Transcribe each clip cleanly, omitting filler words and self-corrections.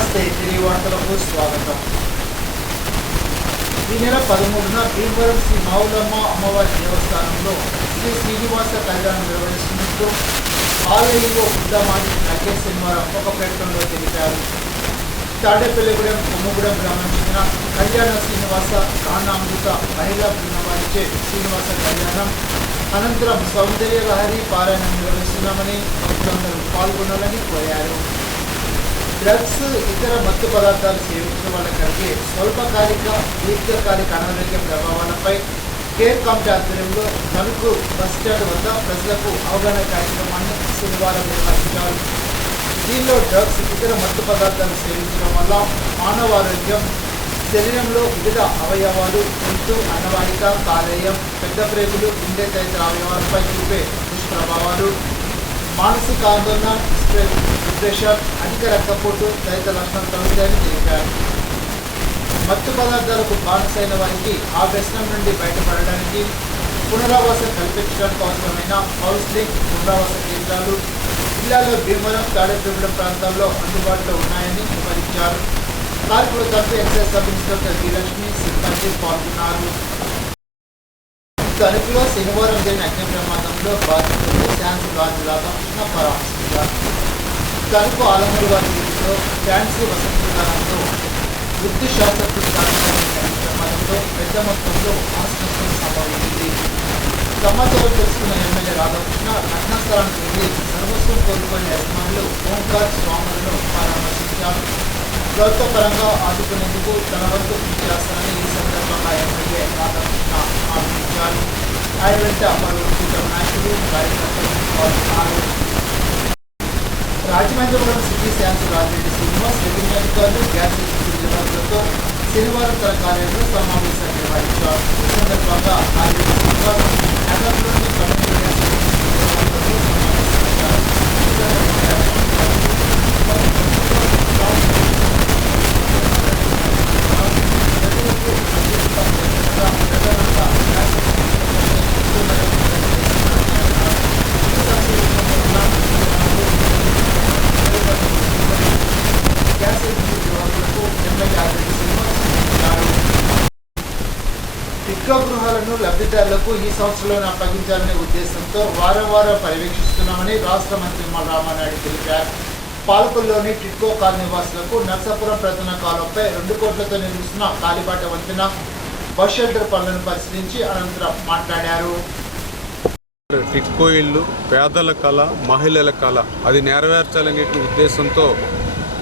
నమస్తే తిరిగి వార్తలకు స్వాగతం. ఈ నెల 13న భీమవరం శ్రీ మావులమ్మ అమ్మవారి దేవస్థానంలో శ్రీ శ్రీనివాస కళ్యాణం నిర్వహిస్తున్నట్టు ఆలయంలో బుద్ధమాజీ నల్గే శనివారం ఒక ప్రకటనలో తెలిపారు. తాడేపల్లిగూడెం కొమ్మగూడెం గ్రామం చెందిన కళ్యాణ శ్రీనివాస ప్రాణామృత మహిళా బృందమానిచే శ్రీనివాస కళ్యాణం అనంతరం సౌందర్య లహరి పారాయణం నిర్వహిస్తున్నామని భక్తులందరూ పాల్గొనాలని కోరారు. డ్రగ్స్ ఇతర మత్తు పదార్థాలు సేవించడం వల్ల కలిగే స్వల్పకాలిక దీర్ఘకాలిక అనారోగ్య ప్రభావాలపై కేర్ కమిటీ ఆధ్వర్యంలో తణుకు బస్టాండ్ వద్ద ప్రజలకు అవగాహన కార్యక్రమాన్ని శనివారం నిర్వహించారు. దీనిలో డ్రగ్స్ ఇతర మత్తు పదార్థాలు సేవించడం వల్ల మానవ ఆరోగ్యం, శరీరంలో వివిధ అవయవాలు, గొంతు, అన్నవాహిక, కాలేయం, పెద్ద ప్రేగులు, గుండె తదితర అవయవాలపై చూపే దుష్ప్రభావాలు, మానసిక ఆందోళన, డిప్రెషన్, అధిక రక్తపోటు తదితర లక్షణాలు కలుగుతాయని తెలిపారు. మత్తు పదార్థాలకు బానిసైన వారికి ఆ వ్యసనం నుండి బయటపడడానికి పునరావాసం కల్పించడానికి అవసరమైన కౌన్సిలింగ్, పునరావాస కేంద్రాలు జిల్లాలో భీమవరం, తాడేపల్లిగూడెం ప్రాంతాల్లో అందుబాటులో ఉన్నాయని వివరించారు. కార్యక్రమంలో తరఫు ఎక్సైజ్ సబ్ ఇన్స్పెక్టర్ శ్రీలక్ష్మి, సిబ్బంది పాల్గొన్నారు. తణుకులో శనివారం జరిగిన అగ్ని ప్రమాదంలో బాధితులు ఛాన్స్ రాజు రాధాకృష్ణ పరామర్శించారు. తణుకు ఆలమూరు వారి వీధిలో ఛాన్సీ వసంతకాలంలో వృద్ధి శాస్త్రజ్ఞ ప్రమాదంలో పెద్ద మొత్తంలో ఆసుపత్రి సంభవించింది. సమాచారం తెలుసుకున్న ఎమ్మెల్యే రాధాకృష్ణ ఘటనాస్థలానికి వెళ్లి సర్వస్వం కోల్పోయిన యజమానులు ఓంకార్ స్వాములను పరామర్శించారు. ప్రభుత్వపరంగా ఆదుకునేందుకు తన వరకు కృషి చేస్తానని ఈ సందర్భంగా ఎమ్మెల్యే రాధాకృష్ణ ఆరోపించారు. ఆయన వెంట పలువురు కూటమి నాయకులు, కార్యకర్తలు పాల్గొన్నారు. రాజమహేంద్రవరం సిటీ శాంతి రాజిరెడ్డి శ్రీనివాస్, రెవెన్యూ అధికారులు, గ్యాస్ జిల్లాలతో శనివారం తన కార్యాలయంలో సమావేశాన్ని నిర్వహించారు. ఈ సందర్భంగా నగరంలోని టిట్కో గృహాలను లబ్ధిదారులకు ఈ సంవత్సరంలోనే అప్పగించాలనే ఉద్దేశంతో వారం వారం పర్యవేక్షిస్తున్నామని రాష్ట్ర మంత్రి నిమ్మల రామానాయుడు తెలిపారు. పాలకుల్లోని టిట్కో కాలనీ నివాసులకు నర్సాపురం ప్రధాన కాలువపై 2 కోట్లతో నిర్మిస్తున్న కాలిబాట వంతెన, బస్ షెల్టర్ పనులను పరిశీలించి అనంతరం మాట్లాడారు. టిట్కో ఇళ్ళు పేదల కళ, మహిళల కళ, అది నెరవేర్చాలనే ఉద్దేశంతో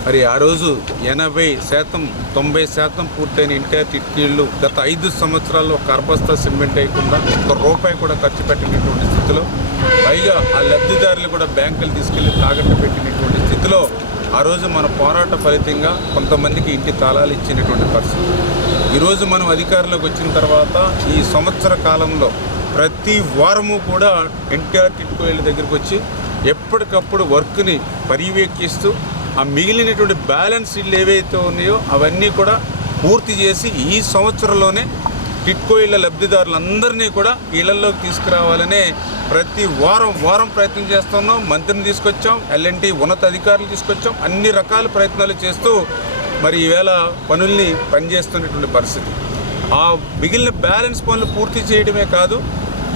మరి ఆ రోజు 80%, 90% పూర్తయిన ఎన్టీఆర్ టిట్కో ఇళ్ళు గత 5 సంవత్సరాల్లో ఒక అర్బస్తా సిమెంట్ వేయకుండా ₹1 కూడా ఖర్చు పెట్టినటువంటి స్థితిలో, పైగా ఆ లబ్ధిదారులు కూడా బ్యాంకులు తీసుకెళ్లి తాకట్టు పెట్టినటువంటి స్థితిలో ఆ రోజు మన పోరాట ఫలితంగా కొంతమందికి ఇంటి తాళాలు ఇచ్చినటువంటి పరిస్థితి. ఈరోజు మనం అధికారంలోకి వచ్చిన తర్వాత ఈ సంవత్సర కాలంలో ప్రతి వారము కూడా ఎన్టీఆర్ టిట్కో ఇళ్ళ దగ్గరికి వచ్చి ఎప్పటికప్పుడు వర్క్ని పర్యవేక్షిస్తూ ఆ మిగిలినటువంటి బ్యాలెన్స్ ఇళ్ళు ఏవైతే ఉన్నాయో అవన్నీ కూడా పూర్తి చేసి ఈ సంవత్సరంలోనే టిట్కో ఇళ్ళ లబ్ధిదారులందరినీ కూడా ఇళ్లలోకి తీసుకురావాలనే ప్రతి వారం ప్రయత్నం చేస్తున్నాం. మంత్రిని తీసుకొచ్చాం, ఎల్ఎన్టీ ఉన్నత అధికారులు తీసుకొచ్చాం, అన్ని రకాల ప్రయత్నాలు చేస్తూ మరి ఈవేళ పనుల్ని పనిచేస్తున్నటువంటి పరిస్థితి. ఆ మిగిలిన బ్యాలెన్స్ పనులు పూర్తి చేయడమే కాదు,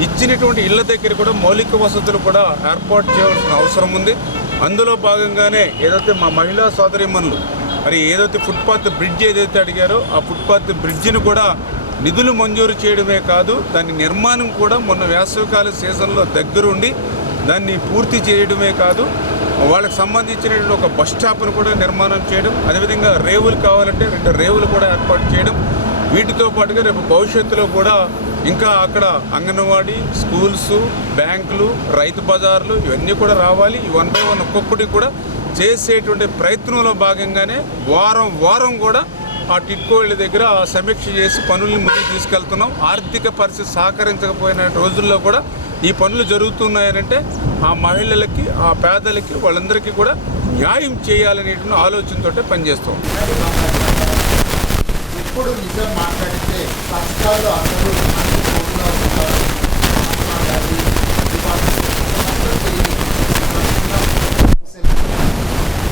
ఇచ్చినటువంటి ఇళ్ల దగ్గర కూడా మౌలిక వసతులు కూడా ఏర్పాటు చేయాల్సిన అవసరం ఉంది. అందులో భాగంగానే ఏదైతే మా మహిళా సోదరీమణులు మరి ఏదైతే ఫుట్పాత్ బ్రిడ్జ్ ఏదైతే అడిగారో ఆ ఫుట్పాత్ బ్రిడ్జిని కూడా నిధులు మంజూరు చేయడమే కాదు, దాని నిర్మాణం కూడా మొన్న వేసవికాల సీజన్లో దగ్గరుండి దాన్ని పూర్తి చేయడమే కాదు, వాళ్ళకి సంబంధించినటువంటి ఒక బస్ స్టాప్ను కూడా నిర్మాణం చేయడం, అదేవిధంగా రేవులు కావాలంటే 2 రేవులు కూడా ఏర్పాటు చేయడం. వీటితో పాటుగా రేపు భవిష్యత్తులో కూడా ఇంకా అక్కడ అంగన్వాడీ, స్కూల్స్, బ్యాంకులు, రైతు బజార్లు ఇవన్నీ కూడా రావాలి. ఈ 1 by 1 ఒక్కొక్కటి కూడా చేసేటువంటి ప్రయత్నంలో భాగంగానే వారం కూడా ఆ టిట్కో ఇళ్ళ దగ్గర సమీక్ష చేసి పనుల్ని ముందుకు తీసుకెళ్తున్నాం. ఆర్థిక పరిస్థితి సహకరించకపోయిన రోజుల్లో కూడా ఈ పనులు జరుగుతున్నాయనంటే ఆ మహిళలకి, ఆ పేదలకి, వాళ్ళందరికీ కూడా న్యాయం చేయాలనేటువంటి ఆలోచనతోటే పనిచేస్తాం. ఇప్పుడు నిజం మాట్లాడితే కష్టాలు అందరూ మాట్లాడాలి.